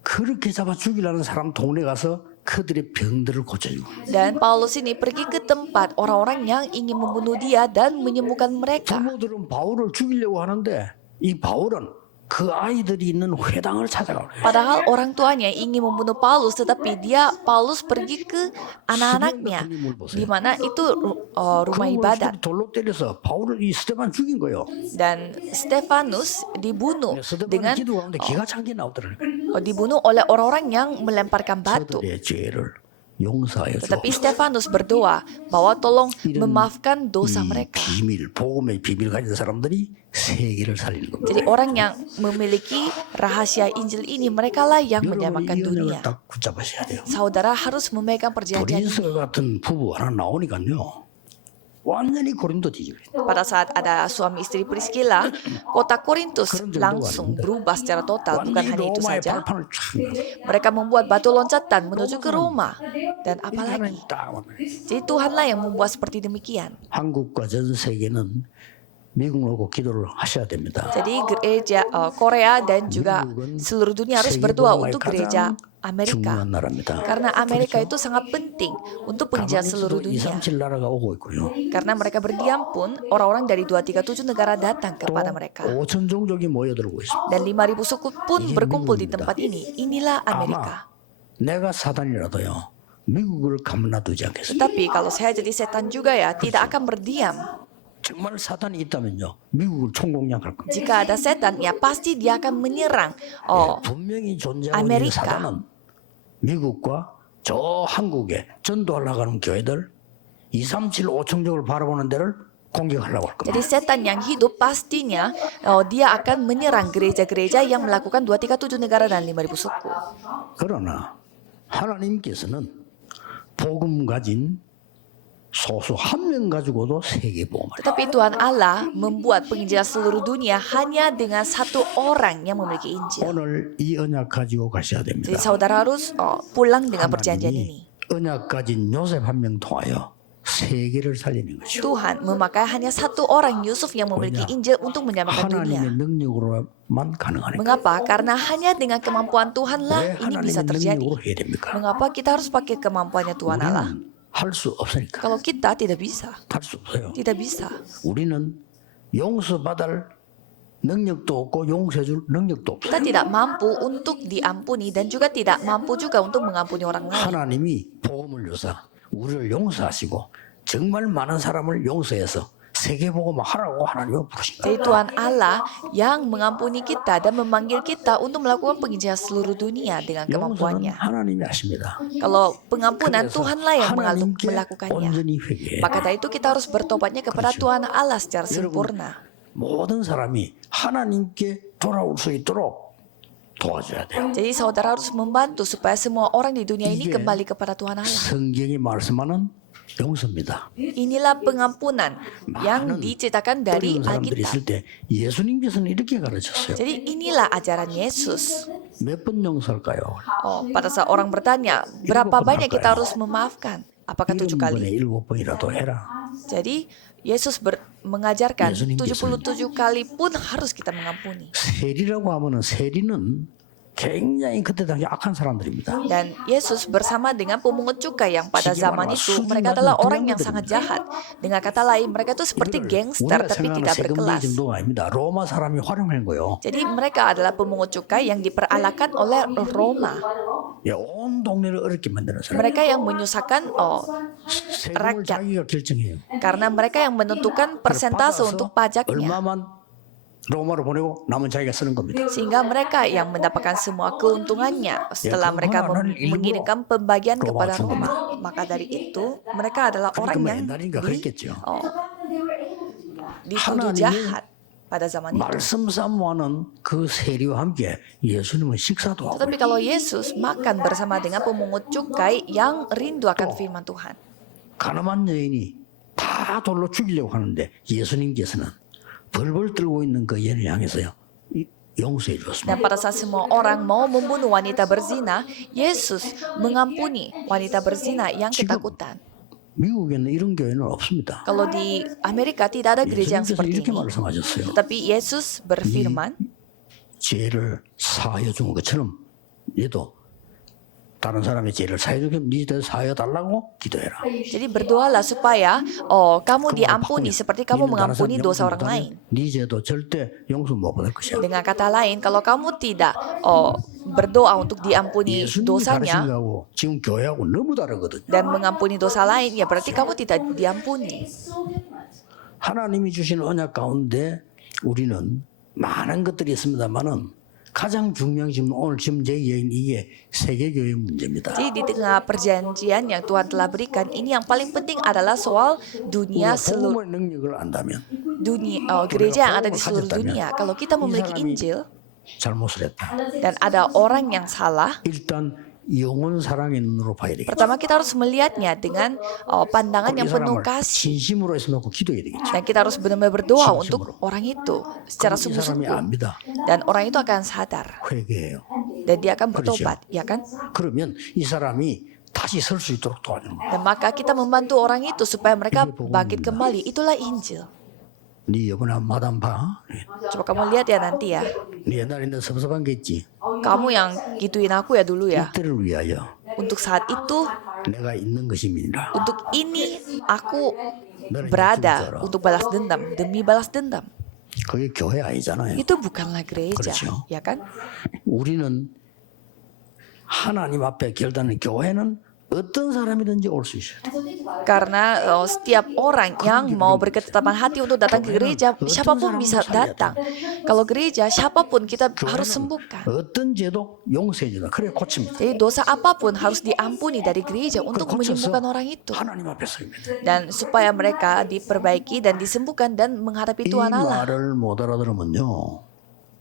그렇게 잡아 죽이려는 사람 동네 가서 그들의 병들을 고쳐주고 Dan Paulus ini pergi ke tempat orang-orang yang ingin membunuh dia dan menyembuhkan mereka. 부모들은 바울을 죽이려고 하는데 이 바울은 그 아이들이 있는 회당을 찾아가요. Padahal orang tuanya ingin membunuh Paulus, tetapi Paulus pergi ke anak-anaknya, di mana itu rumah 그 ibadat. 원수들이 돌로 때려서 바울을 이 스테반 죽인 거예요. Dan Stefanus dibunuh 스테반은 기도하는데 기가 찬 게 나오더라고요. dibunuh oleh orang-orang yang melemparkan batu. 저들의 죄를 용서하여 주. Tetapi Stefanus berdoa bahwa tolong memaafkan dosa mereka. 비밀, 복음의 비밀 가진 사람들이 세계를 살리는 겁니다. Jadi orang yang memiliki rahasia Injil ini, mereka lah yang 여러분이 menyamakan 이 dunia. 은혜를 딱 붙잡으셔야 돼요. Saudara harus memegang perjanjian 브린스 ini. 같은 부부 하나 나오니까요. 완전히 고린도 뒤집어요. Pada saat ada suami istri Priscilla, kota Korintus langsung berubah secara total. Bukan 완전히 hanya itu 로마의 saja, 발판을 쫙 mereka membuat batu loncatan menuju ke Roma. Dan apalagi, 하나님 딱 와요. jadi Tuhanlah yang membuat seperti demikian. 한국과 전 세계는 미국을 보고 기도를 하셔야 됩니다. Jadi gereja Korea dan juga seluruh dunia harus berdoa untuk gereja Amerika. 중요한 나라입니다. Karena Amerika itu sangat penting untuk penginjilan seluruh 가만히 dunia. 237 나라가 오고 있고요. Karena mereka berdiam pun, orang-orang dari 237 negara datang kepada mereka. 5천 종족이 모여들고 있습니다. Dan 5.000 suku pun berkumpul di tempat ini. Inilah Amerika. 내가 사단이라도요. 미국을 가만놔두지 않겠습니다. Tetapi kalau saya jadi setan juga ya, tidak akan berdiam. 정말 사단이 있다면요. 미국을 총공략할 겁니다. Jika ada setan, ya pasti dia akan menyerang 분명히 존재하고 있는 아메리카. 사단은 미국과 저 한국에 전도하려고 하는 교회들 237 5청족을 바라보는 데를 공격하려고 할 겁니다. Jadi setan yang hidup pastinya dia akan menyerang gereja-gereja yang melakukan 237 negara dan 5.000 suku. 그러나 하나님께서는 복음 가진 소수 한 명 가지고도 세계 복음을. Tetapi Tuhan Allah membuat penginjilan seluruh dunia hanya dengan satu orang yang memiliki Injil. 오늘 이 언약 가지고 가셔야 됩니다. Jadi saudara harus pulang dengan perjanjian ini. 언약 가진 요셉 한 명 통하여 세계를 살리는 것이죠. Tuhan memakai hanya satu orang Yusuf yang memiliki Injil untuk menyelamatkan dunia. 하나님의 능력으로만 가능하니까. Mengapa? Karena hanya dengan kemampuan Tuhanlah 왜 ini bisa 하나님의 terjadi. 능력으로 해야 됩니까? Mengapa kita harus pakai kemampuannya Tuhan Allah? 할 수 없으니까. Kalau kita tidak bisa, 할 수 없어요. tidak bisa. 우리는 용서받을 능력도 없고 용서해줄 능력도 없어요. Kita tidak mampu untuk diampuni dan juga tidak mampu juga untuk mengampuni orang lain. 하나님이 복음을 주사 우리를 용서하시고 정말 많은 사람을 용서해서 세계 복음을 하라고 하나님을 부르신 Jadi 거예요. Tuhan Allah yang mengampuni kita dan memanggil kita untuk melakukan penginjilan seluruh dunia dengan 용서는 kemampuannya. 하나님이 하십니다. Kalau pengampunan 그래서 Tuhanlah yang 하나님께 melakukannya. 온전히 회개해요. Maka dari itu kita harus bertobatnya kepada 그렇죠. Tuhan Allah secara 여러분, sempurna. 모든 사람이 하나님께 돌아올 수 있도록 도와줘야 돼요. Jadi saudara harus membantu supaya semua orang di dunia ini 이게 kembali kepada Tuhan Allah. 성경이 말씀하는 용서입니다. Inilah pengampunan yang 많은 diceritakan dari 어려운 사람들이 Alkitab. 있을 때 예수님께서는 이렇게 가르쳤어요. Jadi inilah ajaran Yesus. 몇 번 용서할까요? Pada saat orang bertanya, berapa banyak kita harus memaafkan? Apakah 7 7번에 kali? 7번이라도 해라. Jadi Yesus mengajarkan 예수님께서는 77 kali pun harus kita mengampuni. 세리라고 하면은 세리는 굉장히 그때 당시 악한 사람들입니다. Dan Yesus bersama dengan pemungut cukai yang pada Sehingga zaman malah itu suci mereka macam adalah itu orang yang yang betul. sangat jahat. Dengan kata lain, mereka itu seperti gangster 우리가 tapi 생각하는 tidak 세금 내 berkelas. 정도가 아닙니다. 로마 사람이 활용한 거요. Jadi mereka adalah pemungut cukai yang diperalakan oleh Roma. 예, 온 동네를 어렵게 만드는 사람. Mereka yang menyusahkan 세금을 rakyat. 자기가 결정해요. Karena mereka yang menentukan persentase 받아서 untuk pajaknya. 얼마만 로마로 보내고 남은 자기가 쓰는 겁니다. Sehingga mereka yang mendapatkan semua keuntungannya setelah mereka mengirimkan pembagian kepada Roma. Maka dari itu mereka adalah orang 그러니까 yang 옛날이니까 그랬겠죠. dituduh jahat pada zaman itu. 말씀 사모하는 그 세리와 함께 예수님은 식사도 하고 Tetapi kalau Yesus makan bersama dengan pemungut cukai yang rindu akan firman Tuhan. 가늠한 여인이 다 돌로 죽이려고 하는데 예수님께서는 벌벌 떨고 있는 그 여인을 향해서요 용서해 주었습니다. Dan pada saat semua orang mau membunuh wanita berzina, Yesus mengampuni wanita berzina yang ketakutan. 미국에는 이런 교회는 없습니다. Kalau di Amerika tidak ada gereja yang 예수님께서 seperti 이렇게 ini. 말씀하셨어요. Tetapi Yesus berfirman, 죄를 사하여 준 것처럼 얘도 다른 사람의 죄를 사하여 주면 네 죄를 사하여 달라고 기도해라. jadi berdoalah supaya kamu diampuni seperti kamu mengampuni dosa orang lain. 네 죄도 절대 용서 못 받을 것이야. Dengan kata lain, kalau kamu tidak berdoa untuk diampuni 예수님이 dosanya 가르친 거하고 지금 교회하고 너무 다르거든. dan mengampuni dosa lain, ya berarti kamu tidak diampuni. 하나님이 주신 언약 가운데 우리는 많은 것들이 있습니다만은 가장 중요한 지금 오늘 지금 제 얘기는 이게 세계교회 문제입니다. Jadi di tengah perjanjian yang Tuhan telah berikan, ini yang paling penting adalah soal dunia 우리가 seluruh 복음의 능력을 안다면 gereja yang ada di seluruh dunia. Kalau kita memiliki Injil 잘못을 했다. dan ada orang yang salah, 일단 영혼 사랑의 눈으로 봐야 되겠죠. pertama kita harus melihatnya dengan pandangan 이 yang penuh 사람을 kasih. 진심으로 해서 놓고 기도해야 되겠죠. Dan kita harus benar-benar berdoa 진심으로. untuk orang itu secara 그럼 이 사람이 sungguh-sungguh. 압니다. Dan orang itu akan sadar 회개해요. dan dia akan bertobat, ya kan? 그러면 이 사람이 다시 설 수 있도록 도와주는 거예요. Dan maka kita membantu orang itu supaya mereka Ini pokoknya. bangkit kembali. Itulah Injil. 네 여보나 마담 봐. Coba kamu lihat ya nanti ya. 네 옛날에 너 섭섭한 게 있지. Kamu yang gituin aku ya dulu ya. 이때를 위하여 Untuk saat itu, 내가 있는 것임이니라. untuk ini aku 너를 berada 잊지 untuk balas dendam, demi balas dendam. 그게 교회 아니잖아요. Itu bukanlah gereja, 그렇죠. ya kan? 우리는 하나님 앞에 결단은 교회는 어떤 사람이든지 올 수 있어요. Karena setiap orang yang mau berketetapan hati untuk datang ke gereja, siapapun bisa datang. Kalau gereja, siapapun kita harus sembuhkan. 어떤 죄도 용서해 주다. 그래 고칩니다. Jadi dosa apapun harus diampuni dari gereja untuk menyembuhkan orang itu. 하나님 앞에 서입니다. Dan supaya mereka diperbaiki dan disembuhkan dan menghadapi 이 Tuhan Allah. 말을 못 알아들으면요.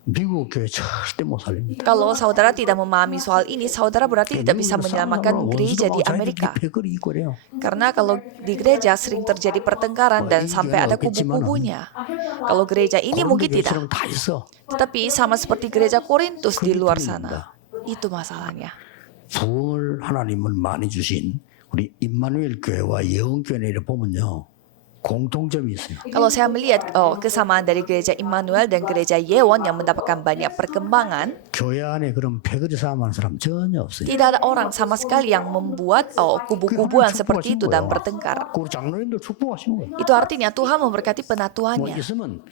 미국 교회 절대 못 살립니다. Kalau saudara tidak memahami soal ini, saudara berarti tidak bisa menyelamatkan gereja di Amerika. 패거리 있고 그래요. Karena kalau di gereja sering terjadi pertengkaran dan sampai ada kubu-kubunya. Kalau gereja ini mungkin tidak. 교회처럼 다 있어. Tetapi sama seperti gereja Korintus di luar sana. Itu masalahnya. 부흥을 하나님은 많이 주신 우리 임마누엘 교회와 예언교회를 보면요. 공통점이 있어요. Kalau saya melihat kesamaan dari gereja Immanuel dan gereja Yewon yang mendapatkan banyak perkembangan, 교회 안에 그런 패거리 싸움하는 사람 전혀 없어요. tidak ada orang sama sekali yang membuat kubu-kubuan seperti itu dan bertengkar. 그 장로님들 축복하신 거예요. Itu artinya Tuhan memberkati 뭐 penatuannya. 있으면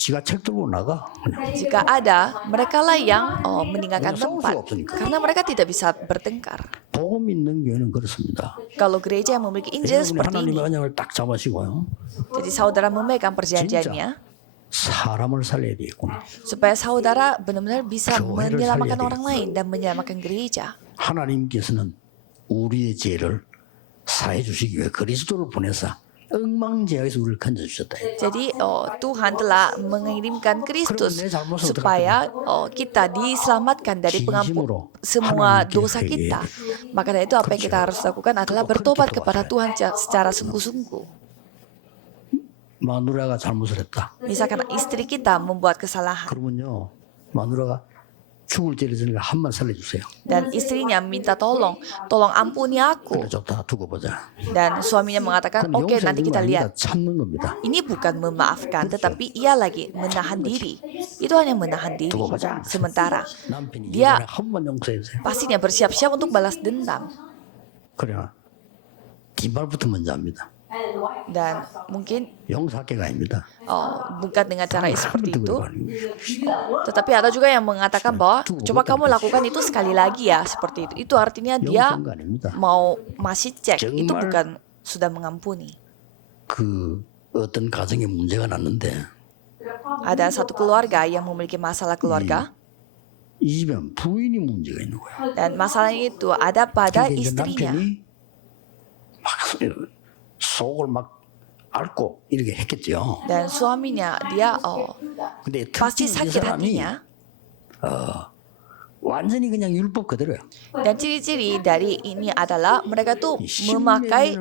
지가 책 들고 나가. 그냥. Jika ada, merekalah yang meninggalkan tempat. Karena mereka tidak bisa bertengkar. 복음 있는 교회는 그렇습니다. Kalau gereja yang memiliki Injil 여러분이 seperti ini, 하나님의 언약을 딱 잡으시고요. jadi saudara memegang perjanjiannya, 사람을 살려야 되겠구나. supaya saudara benar-benar bisa 교회를 menyelamatkan 살려야 orang lain dan menyelamatkan gereja. 하나님께서는 우리의 죄를 사해 주시기 위해 그리스도를 보내사 엉망제약에서 우리를 건져주셨다. Jadi Tuhan telah mengirimkan Kristus supaya kita diselamatkan dari pengampun semua dosa kita. Maka dari itu apa yang kita harus lakukan adalah bertobat kepada Tuhan secara sungguh-sungguh. 마누라가 잘못을 했다. Misalkan istri kita membuat kesalahan 그러면요, 마누라가 죽을 죄를 지니까 한 번 살려주세요. dan istrinya minta tolong ampuni aku. 그래 좋다, 두고 보자. Dan suaminya mengatakan, oke nanti kita lihat. 참는 겁니다. Ini bukan memaafkan, tetapi ia lagi menahan diri. Itu hanya menahan diri. Sementara 남편이 dia 이번에 한 번 용서해주세요. pastinya bersiap-siap untuk balas dendam. 그래, 뒷발부터 먼저 합니다. Dan mungkin 용서학계가 아닙니다. bukan dengan cara seperti itu. 그러고 하는 거예요. Tetapi ada juga yang mengatakan bahwa coba kamu lakukan itu sekali lagi ya, seperti itu. Itu artinya dia 용서가 아닙니다. mau masih cek. Itu 정말 bukan sudah mengampuni. 그 어떤 가정에 문제가 났는데 Ada satu keluarga yang memiliki masalah keluarga 이 집에 부인이 문제가 있는 거예요. dan masalahnya itu ada pada 근데 이제 istrinya. 남편이 막 속을 막 앓고 이렇게 했겠죠. Dan suaminya dia 근데 pasti 특히 이 sakit 사람이 hatinya. 완전히 그냥 율법 그대로야. Dan ciri-ciri dari ini adalah mereka tuh memakai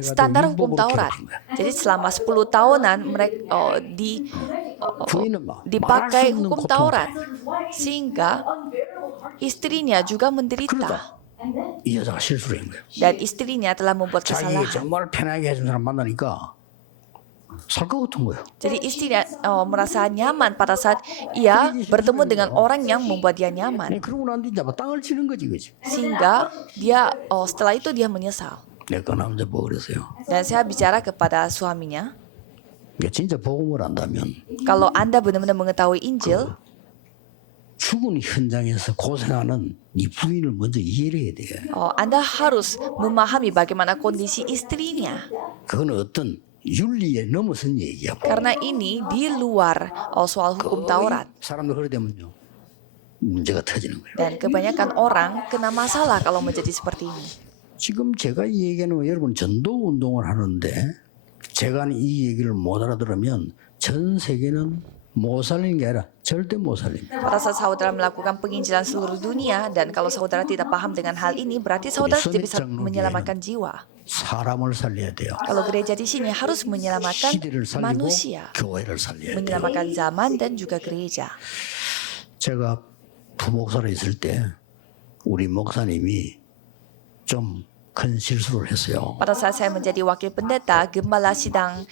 standar hukum Taurat. Jadi selama 10 tahunan mereka 부인은 막 dipakai 말할 수 없는 hukum 고통을 Taurat sehingga istrinya juga menderita 그러다 이 여자가 실수를 한 거예요. dan istrinya telah membuat 자기 kesalahan. 정말 편하게 해준 사람 만나니까 살 것 같은 거예요. Jadi istrinya merasa nyaman pada saat ia bertemu dengan orang yang membuat dia nyaman 그러고 난 뒤에 땅을 치는 거지, 그지? sehingga dia setelah itu dia menyesal. 내가 남자 보고 그랬어요. Dan saya bicara kepada suaminya, 진짜 복음을 안다면 kalau Anda benar-benar mengetahui Injil, 죽은 현장에서 고생하는 이 부인을 먼저 이해를 해야 돼. Anda harus memahami bagaimana kondisi istrinya. 그건 어떤 윤리에 넘어선 얘기야. Karena ini di luar soal hukum Taurat. 사람들 그래 되면요 문제가 터지는 거예요. Dan kebanyakan orang kena masalah kalau menjadi seperti ini. 지금 제가 이 얘기하는 건 여러분 전도 운동을 하는데 제가 이 얘기를 못 알아들으면 전 세계는 못 살리는 게 아니라 절대 못 살립니다. Pada saat saudara melakukan penginjilan seluruh dunia dan kalau saudara tidak paham dengan hal ini, berarti saudara tidak bisa menyelamatkan jiwa. 사람을 살려야 돼요. Kalau gereja di sini harus menyelamatkan 시대를 살리고 manusia, 교회를 살려야 돼요. menyelamatkan zaman dan juga gereja. 제가 부목사로 있을 때 우리 목사님이 좀 큰 실수를 했어요. Pada saat saya menjadi wakil pendeta, gembala sidang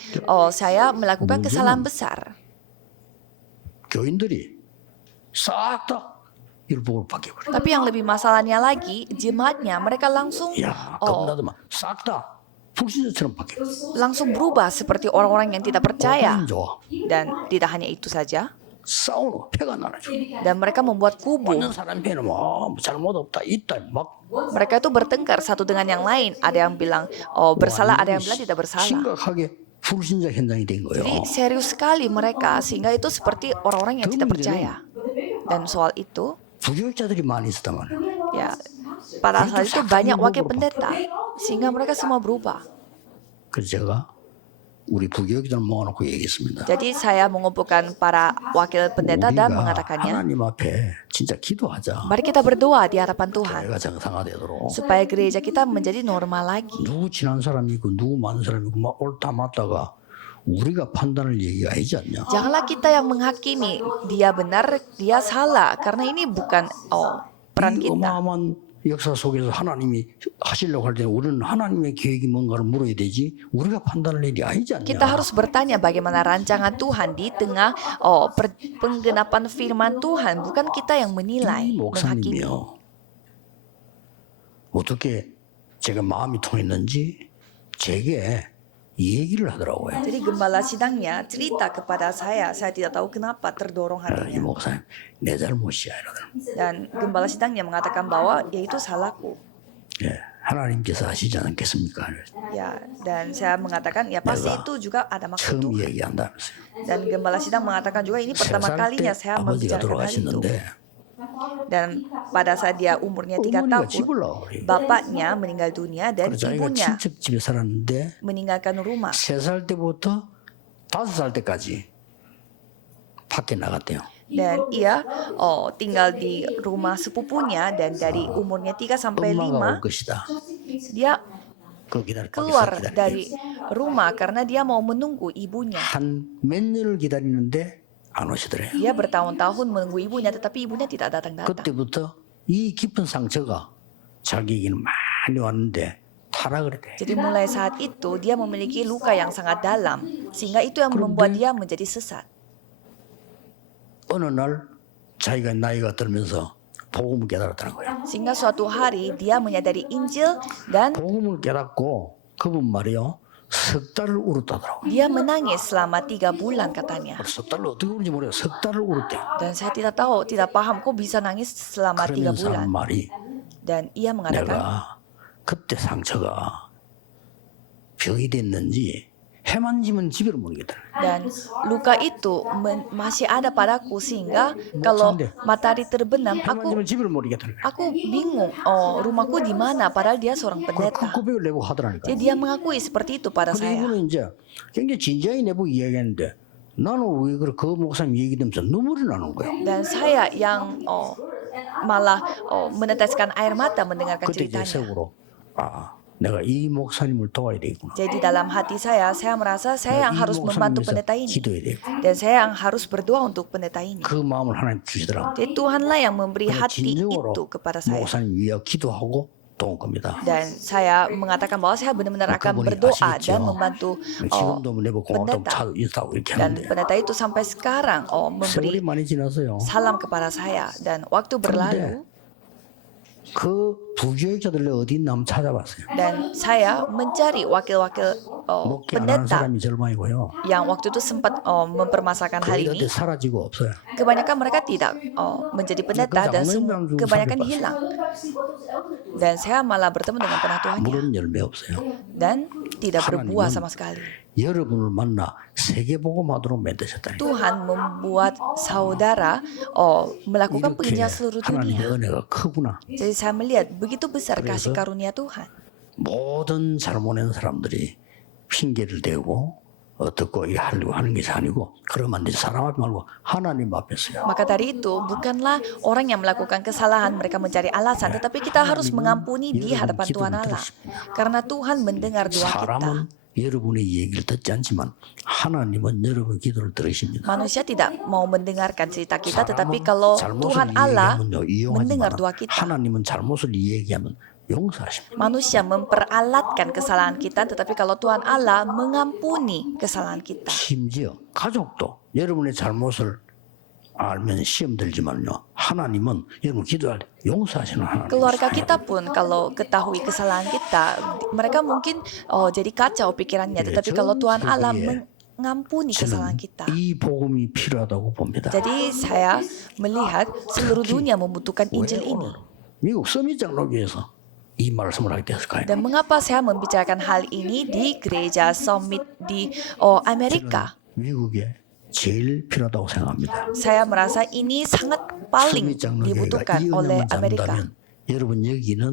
saya melakukan kesalahan besar. 교인들이 싹 다 율법을 바뀌어버려. Tapi yang lebih masalahnya lagi, jemaatnya mereka langsung 야, 겁나더만 싹 다 불신자처럼 바뀌어. langsung berubah seperti orang-orang yang tidak percaya. 좋아. Dan tidak hanya itu saja, 싸우는 패가 나죠. Dan mereka membuat kubu. 어느 사람 패는 뭐 잘못 없다 있다 막 Mereka itu bertengkar satu dengan yang lain. Ada yang bilang bersalah, ada yang bilang tidak bersalah. 심각하게 불신자 현상이 된 거예요. Jadi serius sekali mereka, sehingga itu seperti orang-orang yang tidak percaya. Dan soal itu, 부교육자들이 많이 있었단 말이에요. ya pada saat itu banyak wakil pendeta, sehingga mereka semua berubah. 그래서 제가 우리 부교육자를 모아놓고 얘기했습니다. Jadi saya mengumpulkan para wakil pendeta dan 우리가 mengatakannya, 하나님 앞에 진짜 기도하자. mari kita berdoa di hadapan Tuhan 교회가 정상화되도록. supaya gereja kita menjadi normal lagi. 누구 친한 사람이 있고 누구 많은 사람이 있고 막 옳다 맞다가 우리가 판단할 얘기가 아니지 않냐. Janganlah kita yang menghakimi dia benar, dia salah, karena ini bukan peran 이 kita. 어마어마한 역사 속에서 하나님이 하시려고 할 때 우리는 하나님의 계획이 뭔가를 물어야 되지 우리가 판단할 일이 아니지 않냐. Kita harus bertanya bagaimana rancangan Tuhan di tengah penggenapan firman Tuhan, bukan kita yang menilai, 이 menghakimi. 목사님이요. 어떻게 제가 마음이 통했는지 제게 얘기를 하더라고요. Jadi gembala sidangnya cerita kepada saya tidak tahu kenapa terdorong 이 hatinya. 목사님 내 잘못이야 이러더라고요. Dan gembala sidangnya mengatakan bahwa ya itu salahku. 예, 하나님께서 하시지 않겠습니까? Ya, dan saya mengatakan ya pasti itu juga ada maksud 처음 Tuhan. 얘기한다면서요. Dan gembala sidang mengatakan juga ini pertama 3살 kalinya 때 saya 아버지가 membicarakan hal itu. 돌아가셨는데 Dan pada saat dia umurnya 3 어머니가 tahun, 집을 나와버려요. bapaknya meninggal dunia dan 그래서 자기가 ibunya 친척 집에 살았는데 meninggalkan rumah. 3살 때부터 5살 때까지 밖에 나갔대요. Dan ia tinggal di rumah sepupunya dan dari umurnya 3 sampai 엄마가 올 5 것이다. dia 그거 기다릴 keluar 거겠어. dari rumah karena dia mau menunggu ibunya. 한몇 년을 기다리는데 안 오시더래요. Dia bertahun-tahun menunggu ibunya tetapi ibunya tidak datang-datang. 그때부터 이 깊은 상처가 자기에게는 많이 왔는데 타락을 했대. Jadi mulai saat itu dia memiliki luka yang sangat dalam sehingga itu yang membuat dia menjadi sesat. 어느 날 자기가 나이가 들면서 복음을 깨달았다는 거예요. Sehingga suatu hari dia menyadari Injil dan 복음을 깨닫고 그분 말이요. 석 달을 울었다더라고요. dia menangis selama 3 bulan katanya. 석 달을 어떻게 울는지 모르겠어요. 석 달을 울었대. Dan saya tidak tahu, tidak paham kok bisa nangis selama 3 그러면서 bulan. 한 말이 Dan ia mengatakan, 내가 그때 상처가 병이 됐는지 해만지면 집에를 못 오겠다. dan luka itu masih ada padaku sehingga kalau matahari terbenam 해만지면 집에를 못 오겠다. aku bingung rumahku di mana padahal dia seorang 그 pendeta. 고백을 내고 하더라니까. Jadi dia mengakui seperti itu pada 근데 saya. 이분은 이제 굉장히 진지하게 내보고 이야기했는데 나는 왜 그래 그 목사님 얘기되면서 눈물이 나는 거야. Dan saya yang malah meneteskan air mata mendengarkan 그때 이제 ceritanya. 속으로 내가 이 목사님을 도와야 되겠구나. Jadi dalam hati saya merasa saya yang 이 harus membantu 목사님 pendeta 위해서 ini. 기도해야 되겠구나. Dan saya yang harus berdoa untuk pendeta ini. 그 마음을 하나님 주시더라고. Jadi Tuhanlah yang memberi 그래서 hati 진정으로 itu kepada saya. 목사님 위하여 기도하고 도울 겁니다. Dan saya mengatakan bahwa saya benar-benar akan 그분이 berdoa 아시겠죠. dan membantu 지금도 내보고 고맙다고 pendeta. 인사하고 이렇게 Dan 하는데 pendeta itu sampai sekarang memberi 세월이 많이 지났어요. salam kepada saya. Dan waktu berlalu 그 부교육자들 어디 있나 한번 찾아봤어요. dan saya mencari wakil-wakil 목회 안 하는 pendeta 사람이 절망이고요. yang waktu itu sempat mempermasalahkan hal 거의 ini. 다 사라지고 없어요. Kebanyakan mereka tidak menjadi pendeta dan kebanyakan hilang. Dan saya malah bertemu dengan penatuannya 물은 열매 없어요. dan tidak berbuah sama sekali. 여러분을 만나 세계복음하도록 만드셨다니. Tuhan membuat saudara melakukan 이렇게 pekerjaan seluruh 하나님의 dunia. 은혜가 크구나. Jadi saya melihat begitu besar kasih 그래서 karunia Tuhan. 모든 잘못한 사람들이 핑계를 대고 어떻고 이 하려고 하는 것이 아니고 그러면 이제 사람 앞에 말고 하나님 앞에서요. Maka dari itu bukanlah orang yang melakukan kesalahan mereka mencari alasan, tetapi kita harus mengampuni di hadapan Tuhan Allah. Karena Tuhan mendengar doa kita. 사람은 여러분의 얘기를 듣지 않지만 하나님은 여러분의 기도를 들으십니다. Manusia tidak mau mendengarkan cerita kita, tetapi kalau Tuhan Allah mendengar doa kita. 하나님은 잘못을 얘기하면 용서하십니다. Manusia memperalatkan kesalahan kita, tetapi kalau Tuhan Allah mengampuni kesalahan kita. 심지어 가족도 여러분의 잘못을 알면 시험 들지만요. 하나님은 여러분 기도할 때 용서하시는 하나님. Keluarga kita pun kalau ketahui kesalahan kita, mereka mungkin jadi kacau pikirannya. Tetapi kalau Tuhan Allah mengampuni kesalahan 저는 kita. 이 복음이 필요하다고 봅니다. Jadi saya melihat seluruh dunia membutuhkan 왜 Injil ini. 오늘 미국 서밋 장로교에서 이 말씀을 하게 됐을까요? Dan mengapa saya membicarakan hal ini di gereja Summit di Amerika? 미국에 제일 필요하다고 생각합니다. Saya merasa ini sangat paling 서밋 장로교회가 dibutuhkan 이 oleh 은혜만 Amerika. 잡는다면 여러분 여기는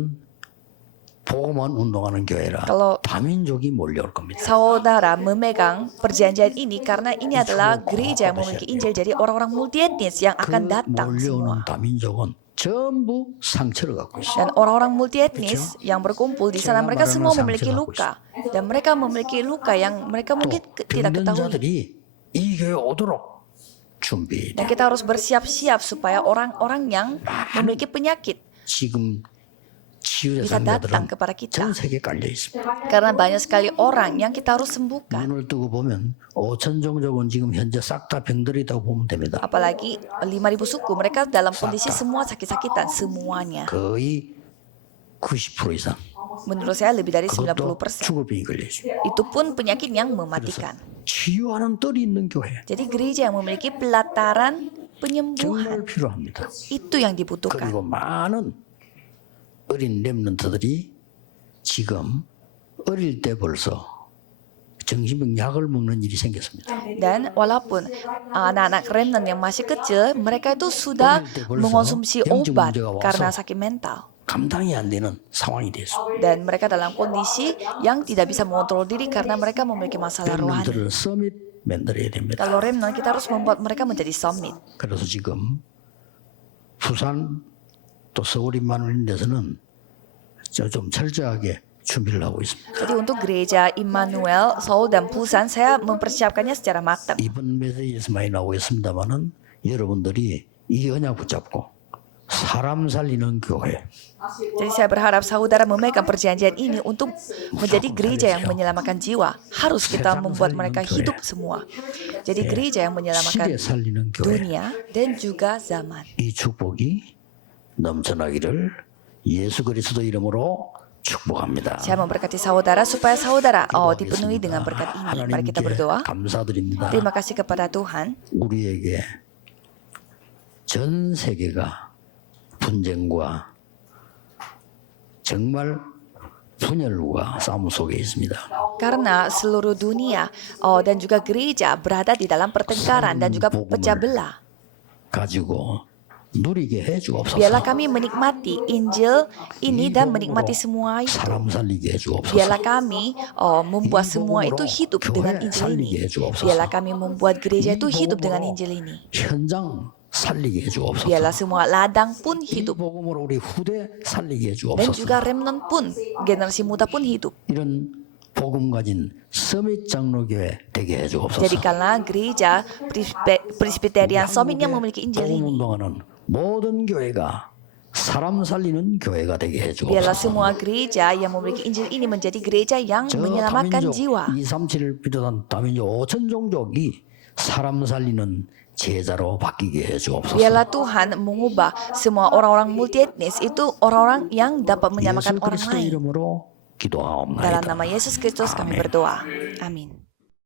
복음만 운동하는 교회라 Kalau 다민족이 몰려올 겁니다. saudara memegang perjanjian ini karena ini adalah gereja yang memiliki Injil, jadi orang-orang multietnis yang akan 그 datang 몰려오는 semua. 다민족은 전부 상처를 갖고 있어요. Dan orang-orang multietnis yang berkumpul di sana, mereka semua memiliki luka. Dan mereka memiliki luka yang mereka mungkin tidak 병든 ketahui. 자들이 이 교회 오도록 준비해야 Dan 돼. kita harus bersiap-siap supaya orang-orang yang memiliki penyakit 지금 치유 bisa datang 대상자들은 kepada kita. 전 세계에 깔려 있습니다. Karena banyak sekali orang yang kita harus sembuhkan. 눈을 뜨고 보면 5천 종족은 지금 현재 싹 다 병들이 있다고 보면 됩니다. Apalagi 5.000 suku, mereka dalam kondisi semua sakit-sakitan, semuanya. 거의 90% 이상. Menurut saya lebih dari 그것도 90%. 죽을 병이 걸려 있어요. Itu pun penyakit yang mematikan. 치유하는 뜰이 있는 교회 Jadi gereja yang memiliki pelataran penyembuhan, 정말 필요합니다. itu yang dibutuhkan. 그리고 많은 어린 렘넌트들이 지금 어릴 때 벌써 정신병 약을 먹는 일이 생겼습니다. Dan walaupun anak-anak remnant yang masih kecil, mereka itu sudah mengonsumsi obat karena sakit mental. 감당이 안 되는 상황이 됐어요. Dan mereka dalam kondisi yang tidak bisa mengontrol diri karena mereka memiliki masalah rohani. 렘넌트를 서밋 만들어야 됩니다. Kalau remnant, kita harus membuat mereka menjadi summit. 그래서 지금 부산 또 서울 임마누엘 데서는 좀 철저하게 준비를 하고 있습니다. Jadi untuk gereja Immanuel, Seoul dan Busan, saya mempersiapkannya secara matang. 이번 메시지에서 많이 나오고 있습니다만은 여러분들이 이 언약 붙잡고 사람 살리는 교회 Jadi saya berharap saudara memegang perjanjian ini untuk menjadi gereja yang menyelamatkan jiwa. Harus kita membuat mereka hidup semua. Jadi gereja yang menyelamatkan 시대 살리는 교회 dunia dan juga zaman. 이 축복이 넘쳐나기를 예수 그리스도 이름으로 축복합니다. Saya memberkati saudara supaya saudara dipenuhi dengan berkat ini. Mari kita berdoa. 감사드립니다. Terima kasih kepada Tuhan. 우리에게 전 세계가 분쟁과 정말 분열과 싸움 속에 있습니다. Karena seluruh dunia dan juga gereja berada di dalam pertengkaran dan juga pecah belah. 가지고 누리게 해주옵소서. Biarlah kami menikmati Injil ini dan menikmati semua itu. 사람 살리게 해주옵소서. Biarlah kami membuat semua itu hidup dengan Injil ini. Biarlah kami membuat gereja itu hidup dengan Injil ini. 현장 살리게 해주옵소서. Biarlah semua ladang pun 이 hidup. 복음으로 우리 후대 살리게 Dan 해주옵소서. juga remnant pun, generasi muda pun hidup. 이런 복음 가진 서밋 장로교회 되게 해주옵소서. Jadikanlah gereja Presbyterian Summit yang memiliki Injil 복음 ini. 운동하는 모든 교회가 사람 살리는 교회가 되게 Biarlah 해주옵소서. semua gereja yang memiliki Injil ini menjadi gereja yang 저 menyelamatkan 다민족 jiwa. 237을 비롯한 다민족 5천 종족이 사람 살리는 제자로 바뀌게 해주옵소서. Biarlah Tuhan mengubah semua orang-orang multietnis itu orang-orang yang dapat 예수 menyelamatkan orang 그리스도 lain. 이름으로 Dalam 기도하옵나이다. nama Yesus Kristus kami berdoa. Amin.